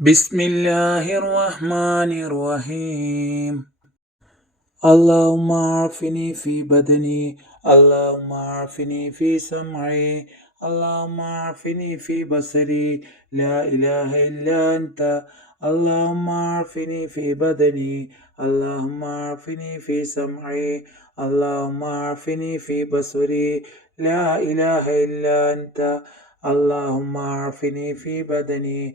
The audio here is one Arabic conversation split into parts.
بسم الله الرحمن الرحيم اللهم عافني في بدني اللهم عافني في سمعي اللهم عافني في بصري لا إله إلا أنت اللهم عافني في بدني اللهم عافني في سمعي اللهم عافني في بصري لا إله إلا أنت اللهم عافني في بدني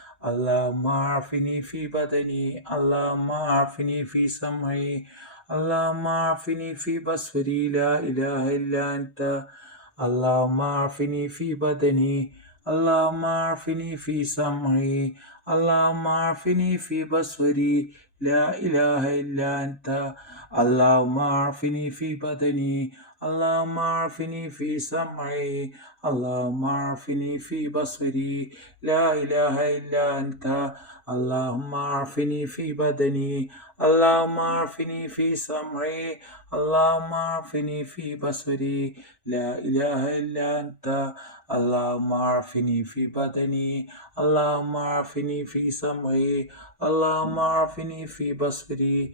اللهم عافني في بدني اللهم عافني في سمعي اللهم عافني في بصري لا إله إلا أنت اللهم عافني في بدني اللهم عافني في سمعي اللهم عافني في بصري لا إله إلا أنت اللهم عافني في بدني اللهم عافني في سمعي اللهم عافني في بصري. لا إله إلا أنت. اللهم عافني في بدني اللهم عافني في سمعي اللهم عافني في بصري. لا إله إلا أنت. اللهم عافني في بدني اللهم عافني في سمعي اللهم عافني في بصري.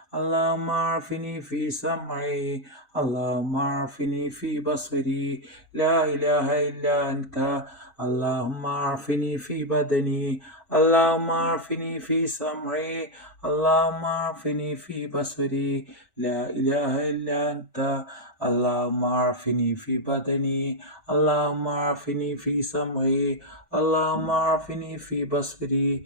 اللهم عافني في سمعي اللهم عافني في بصري. لا إله إلا أنت. اللهم عافني في بدني اللهم عافني في سمعي اللهم عافني في بصري. لا إله إلا أنت. اللهم عافني في بدني اللهم عافني في سمعي اللهم عافني في بصري.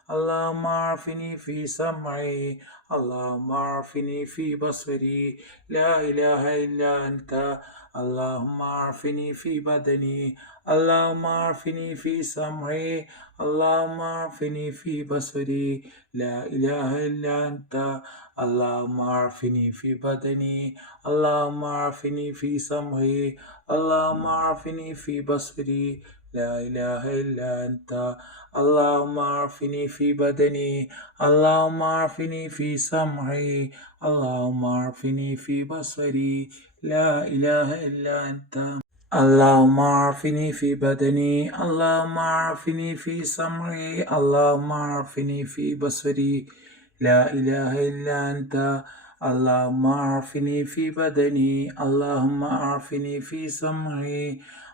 اللهم عافني في سمعي اللهم عافني في بصري. لا إله إلا أنت اللهم عافني في بدني. اللهم عافني في سمعي اللهم عافني في بصري. لا إله إلا أنت اللهم عافني في بدني. اللهم عافني في سمعي اللهم عافني في بصري. لا إله إلا أنت. اللهم عافني في بدني اللهم عافني في سمعي اللهم عافني في بصري. لا إله إلا أنت. اللهم عافني في بدني اللهم عافني في سمعي اللهم عافني في بصري. لا إله إلا أنت. اللهم عافني في بدني اللهم عافني في سمعي.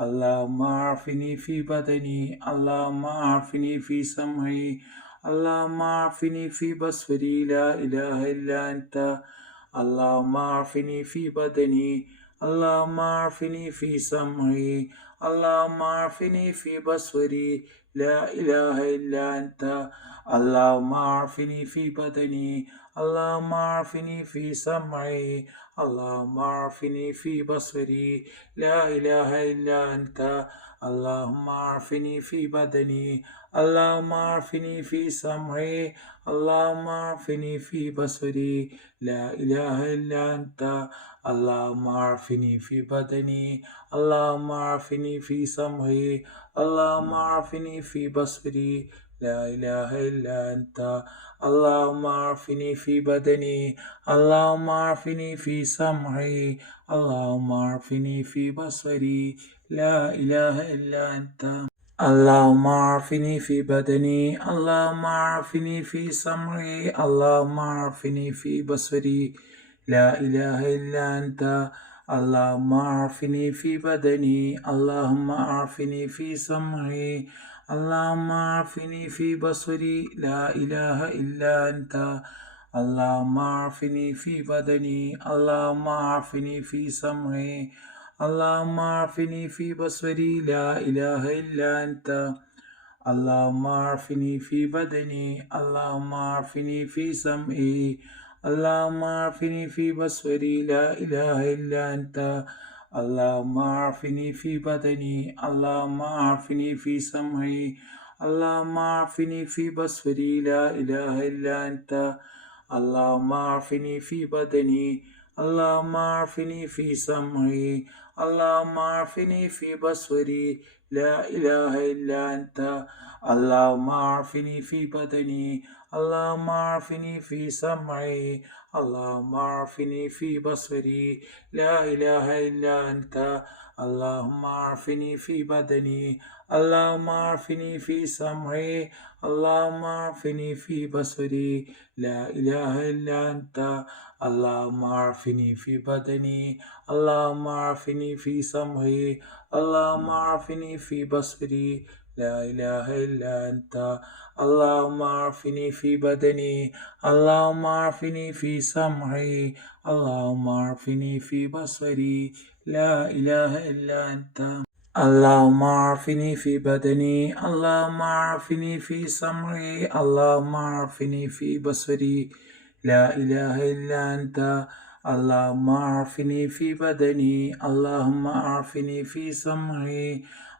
اللهم عافني في بدني اللهم عافني في سمعي اللهم عافني في بصري لا إله إلا أنت. اللهم عافني في بدني. اللهم عافني في سمعي اللهم عافني في بصري. لا إله إلا أنت. اللهم عافني في بدني اللهم عافني في سمعي اللهم عافني في بصري. لا إله إلا أنت. اللهم عافني في بدني اللهم عافني في سمعي اللهم عافني في بصري. لا إله إلا أنت. اللهم عافني في بدني اللهم عافني في سمعي اللهم عافني في بصري. لا إله إلا أنت. اللهم عافني في بدني اللهم عافني في سمعي اللهم عافني في بصري. لا إله إلا أنت. اللهم عافني في بدني اللهم عافني في سمعي اللهم عافني في بصري لا إله إلا أنت اللهم عافني في بدني اللهم عافني في سمعي اللهم عافني في بصري لا إله إلا أنت اللهم عافني في بدني اللهم عافني في سمعي اللهم عافني في بصري لا إله إلا أنت اللهم عافني في بدني اللهم عافني في سمعي اللهم عافني في بصري لا إله إلا أنت اللهم عافني في بدني اللهم عافني في سمعي اللهم عافني في بصري لا إله إلا أنت اللهم عافني في بدني اللهم عافني في سمعي اللهم عافني في بصري لا إله إلا أنت اللهم عافني في بدني اللهم عافني في سمعي اللهم عافني في بصري. لا إله إلا أنت. اللهم عافني في بدني اللهم عافني في سمعي اللهم عافني في بصري. لا إله إلا أنت. اللهم عافني في بدني اللهم عافني في سمعي اللهم عافني في بصري. لا إله إلا أنت. اللهم عافني في بدني اللهم عافني في سمعي اللهم عافني في بصري. لا إله إلا أنت. اللهم عافني في بدني اللهم عافني في سمعي اللهم عافني في بصري. لا إله إلا أنت. اللهم عافني في بدني اللهم عافني في سمعي.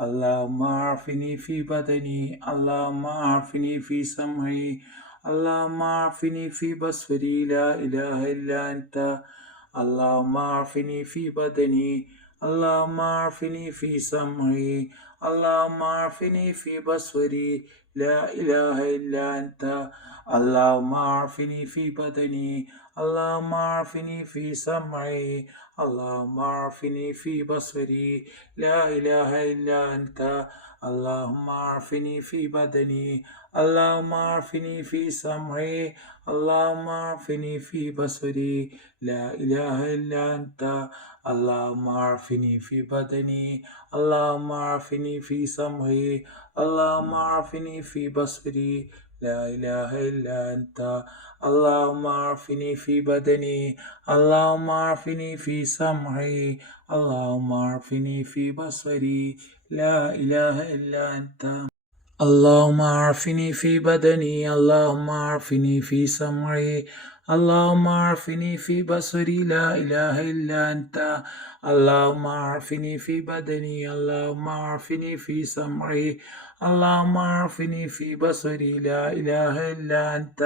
اللهم عافني في بدني اللهم عافني في سمعي اللهم عافني في بصري لا إله إلا أنت. اللهم عافني في بدني اللهم عافني في سمعي اللهم عافني في بصري. لا إله إلا أنت. اللهم عافني في بدني. اللهم عافني في سمعي. اللهم عافني في بصري. لا إله إلا أنت. اللهم عافني في بدني اللهم عافني في سمعي اللهم عافني في بصري. لا إله إلا أنت. اللهم عافني في بدني اللهم عافني في سمعي اللهم عافني في بصري. لا إله إلا أنت. اللهم عافني في بدني اللهم عافني في سمعي اللهم عافني في بصري لا إله إلا أنت. اللهم عافني في بدني اللهم عافني في سمعي اللهم عافني في بصري لا إله إلا أنت. اللهم عافني في بدني اللهم عافني في سمعي اللهم عافني في بصري لا إله إلا أنت.